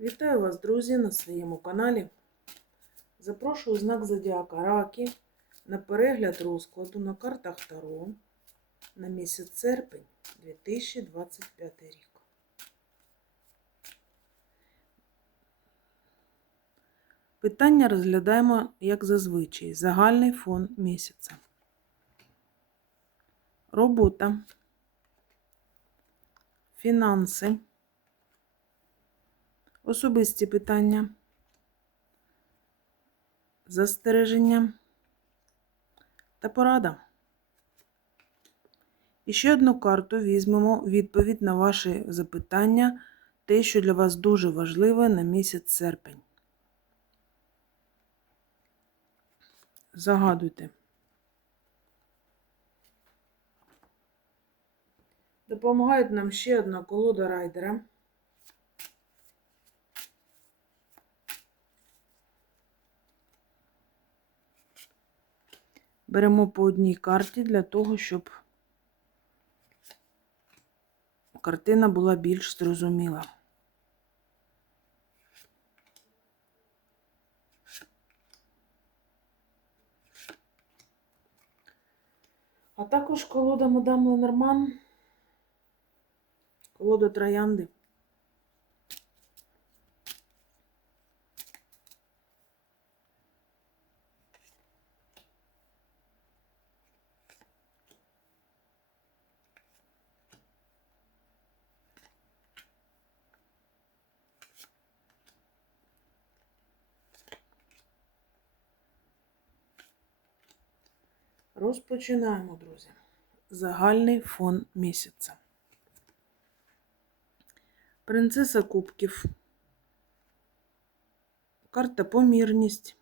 Вітаю вас, друзі, на своєму каналі. Запрошую знак Зодіака Раки на перегляд розкладу на картах Таро на місяць серпень 2025 рік. Питання розглядаємо, як зазвичай, загальний фон місяця. Робота, фінанси. Особисті питання, застереження та порада. І ще одну карту візьмемо відповідь на ваші запитання, те, що для вас дуже важливе на місяць серпень. Загадуйте. Допомагають нам ще одна колода райдера. Беремо по одній карті для того, щоб картина була більш зрозуміла. А також колода Мадам Ленорман, колода Троянди. Розпочинаємо, друзі. Загальний фон місяця. Принцеса Кубків. Карта помірність,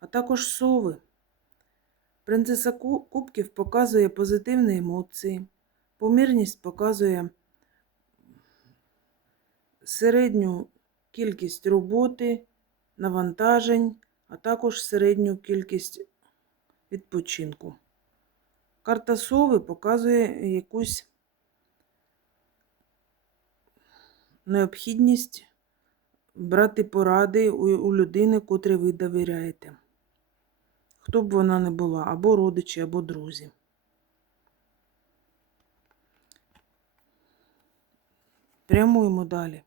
а також сови. Принцеса Кубків показує позитивні емоції. Помірність показує середню кількість роботи, навантажень, а також середню кількість відпочинку. Карта сови показує якусь необхідність брати поради у, людини, котрій ви довіряєте. Хто б вона не була, або родичі, або друзі. Прямуємо далі.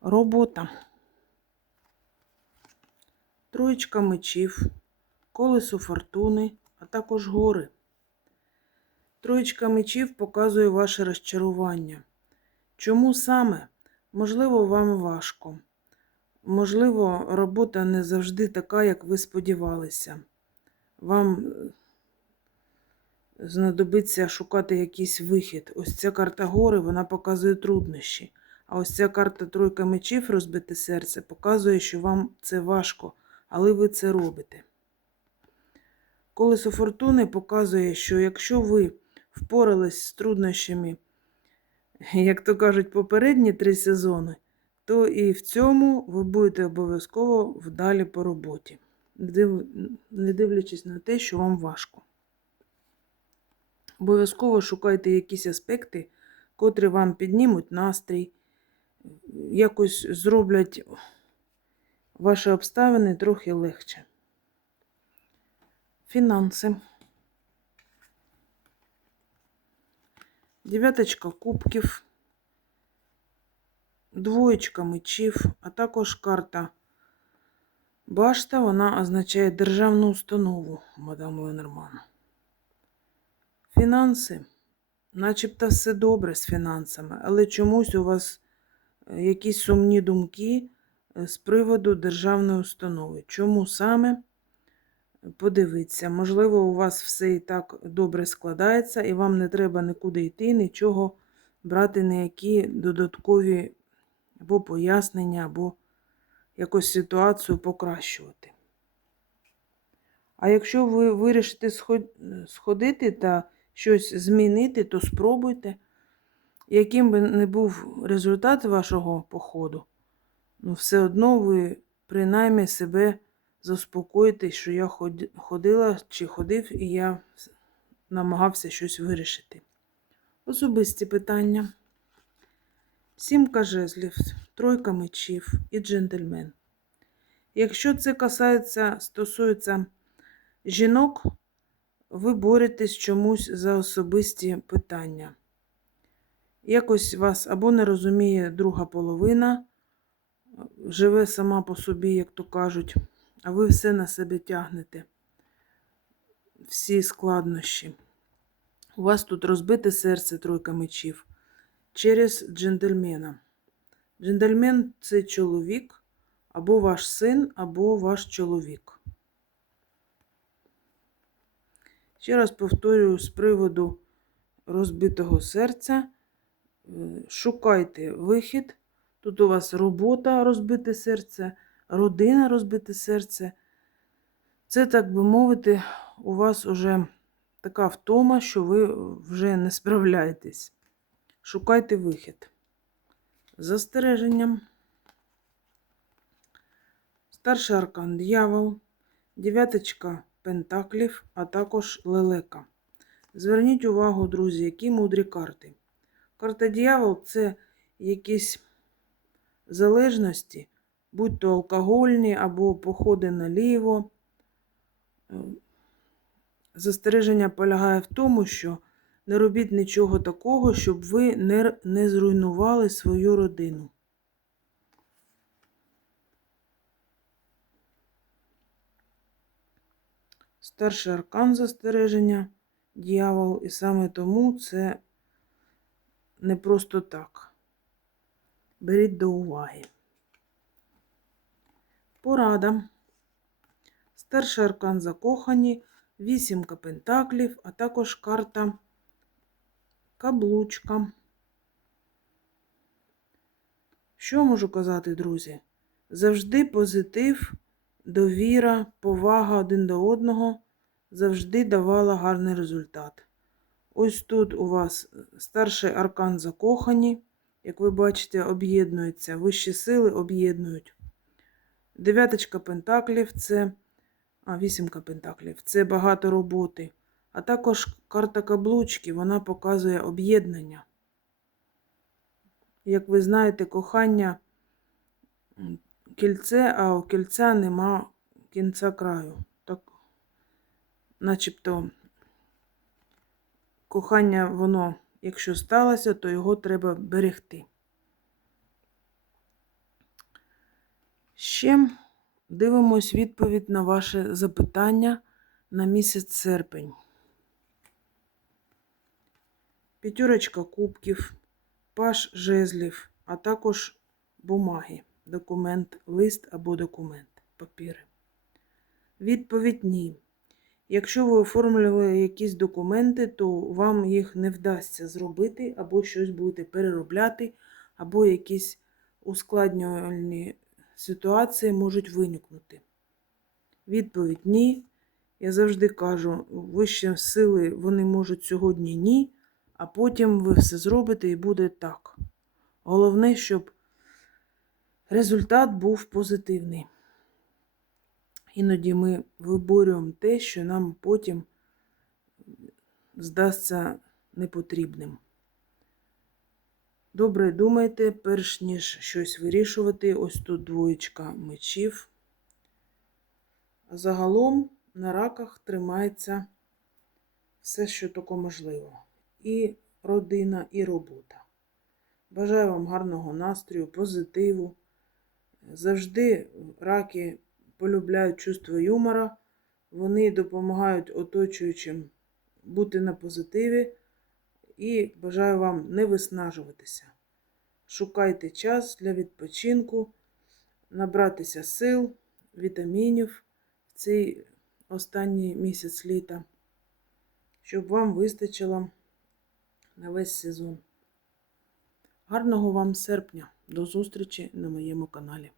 Робота. Троєчка мечів, колесо фортуни, а також гори. Троєчка мечів показує ваше розчарування. Чому саме? Можливо, вам важко. Можливо, робота не завжди така, як ви сподівалися. Вам е, знадобиться шукати якийсь вихід. Ось ця карта гори, вона показує труднощі. А ось ця карта тройка мечів, розбите серце, показує, що вам це важко, але ви це робите. Колесо фортуни показує, що якщо ви впорались з труднощами, як то кажуть, попередні три сезони, то і в цьому ви будете обов'язково вдалі по роботі, не дивлячись на те, що вам важко. Обов'язково шукайте якісь аспекти, котрі вам піднімуть настрій, якось зроблять ваші обставини трохи легше. Фінанси. Дев'яточка кубків, двоєчка мечів, а також карта башта, вона означає державну установу, мадам Ленорман. Фінанси. Начебто все добре з фінансами, але чомусь у вас е, якісь сумні думки е, з приводу державної установи. Чому саме? Подивіться, можливо, у вас все і так добре складається, і вам не треба нікуди йти, нічого брати, ніякі додаткові або пояснення, або якусь ситуацію покращувати. А якщо ви вирішите сходити та щось змінити, то спробуйте. Яким би не був результат вашого походу, ну все одно ви принаймні себе заспокоїте, що я ходила чи ходив, і я намагався щось вирішити. Особисті питання. Сімка жезлів, тройка мечів і джентльмен. Якщо це касається, стосується жінок, ви боретесь чомусь за особисті питання. Якось вас або не розуміє друга половина, живе сама по собі, як то кажуть, а ви все на себе тягнете, всі складнощі. У вас тут розбите серце тройка мечів через джентльмена. Джентльмен це чоловік, або ваш син, або ваш чоловік. Ще раз повторюю з приводу розбитого серця. е, Шукайте вихід. Тут у вас робота розбите серце, родина розбите серце. Це, так би мовити, у вас уже така втома, що ви вже не справляєтесь. Шукайте вихід. Застереженням. Старший аркан дьявол, дев'яточка пентаклів, а також лелека. Зверніть увагу, друзі, які мудрі карти. Карта дьявол це якісь залежності, будь то алкогольні або походи наліво. Е, Застереження полягає в тому, що не робіть нічого такого, щоб ви не, не зруйнували свою родину. Старший аркан застереження, дьявол, і саме тому це не просто так. Беріть до уваги. Порада. Старший аркан закохані, вісімка пентаклів, а також карта каблучка. Що можу казати, друзі? Завжди позитив, довіра, повага один до одного завжди давала гарний результат. Ось тут у вас старший аркан закохані, як ви бачите, об'єднуються, вищі сили об'єднують. Дев'яточка пентаклів це, а, вісімка пентаклів це багато роботи. А також карта каблучки, вона показує об'єднання. Як ви знаєте, кохання кільце, а у кільця нема кінця краю. Так, начебто, кохання, воно, якщо сталося, то його треба берегти. Ще дивимось відповідь на ваше запитання на місяць серпень. П'ятерочка кубків, паш жезлів, а також бумаги, документ, лист або документ, папіри. Відповідь ні. Якщо ви оформлювали якісь документи, то вам їх не вдасться зробити, або щось будете переробляти, або якісь ускладнювальні ситуації можуть виникнути. Відповідь ні. Я завжди кажу, вищі сили вони можуть сьогодні ні, а потім ви все зробите і буде так. Головне, щоб результат був позитивний. Іноді ми виборюємо те, що нам потім здасться непотрібним. Добре думайте, перш ніж щось вирішувати, ось тут двоєчка мечів. Загалом на раках тримається все, що тільки можливо. І родина, і робота. Бажаю вам гарного настрою, позитиву. Завжди раки полюбляють чувство юмора, вони допомагають оточуючим бути на позитиві і бажаю вам не виснажуватися. Шукайте час для відпочинку, набратися сил, вітамінів в цей останній місяць літа, щоб вам вистачило на весь сезон. Гарного вам серпня! До зустрічі на моєму каналі.